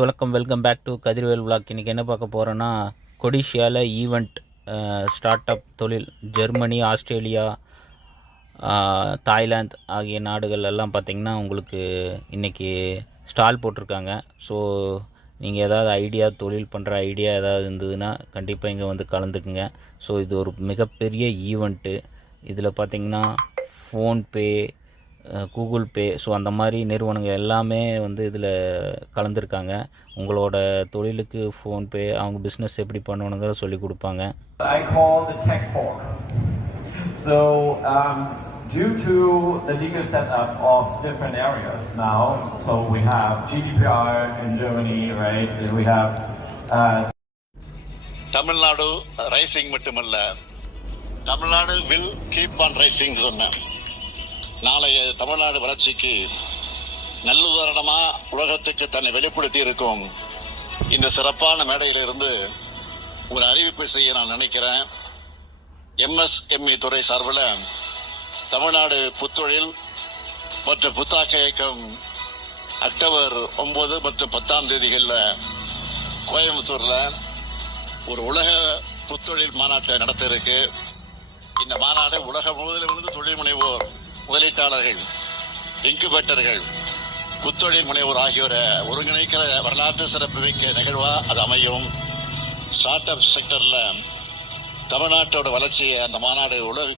வணக்கம். Welcome back to Kathirvel vlog. இன்றைக்கி என்ன பார்க்க போகிறோன்னா, கொடிஷியாவில் ஈவெண்ட் ஸ்டார்ட் அப் தொழில் ஜெர்மனி, ஆஸ்திரேலியா, தாய்லாந்து ஆகிய நாடுகள் எல்லாம் பார்த்திங்கன்னா உங்களுக்கு இன்றைக்கி ஸ்டால் போட்டிருக்காங்க. ஸோ நீங்கள் ஏதாவது ஐடியா, தொழில் பண்ணுற ஐடியா ஏதாவது இருந்ததுன்னா கண்டிப்பாக இங்கே வந்து கலந்துக்குங்க. ஸோ இது ஒரு மிகப்பெரிய ஈவெண்ட்டு. இதில் பார்த்திங்கன்னா ஃபோன்பே, கூகுள் பே, ஸோ அந்த மாதிரி நிறுவனங்கள் எல்லாமே வந்து இதில் கலந்துருக்காங்க. உங்களோட தொழிலுக்கு ஃபோன்பே, அவங்க பிஸ்னஸ் எப்படி பண்ணணுங்கிற சொல்லி கொடுப்பாங்க. I call the tech fork. So due to the legal setup of different areas now, so we have GDPR in Germany, right? We have Tamil Nadu rising மட்டுமல்ல, Tamil Nadu will keep on rising சொன்னேன். நாளைய தமிழ்நாடு வளர்ச்சிக்கு நல்லுதாரணமா உலகத்துக்கு தன்னை வெளிப்படுத்தி இருக்கும் இந்த சிறப்பான மேடையிலிருந்து ஒரு அறிவிப்பை செய்ய நான் நினைக்கிறேன். MSME துறை சார்பில் தமிழ்நாடு புத்தொழில் மற்றும் புத்தாக்க இயக்கம் அக்டோபர் 9 மற்றும் 10 தேதிகளில் கோயம்புத்தூர்ல ஒரு உலக புத்தொழில் மாநாட்டை நடத்த இருக்கு. இந்த மாநாடு உலகம் முழுவதிலிருந்து தொழில் முனைவோர், முதலீட்டாளர்கள், இன்குபேட்டர்கள், புத்தொழில் முனைவோர் ஆகியோரை ஒருங்கிணைக்கிற வரலாற்று சிறப்புமிக்க நிகழ்வா அது அமையும். ஸ்டார்ட் அப் செக்டர்ல தமிழ்நாட்டோட வளர்ச்சியை அந்த மாநாடு உலக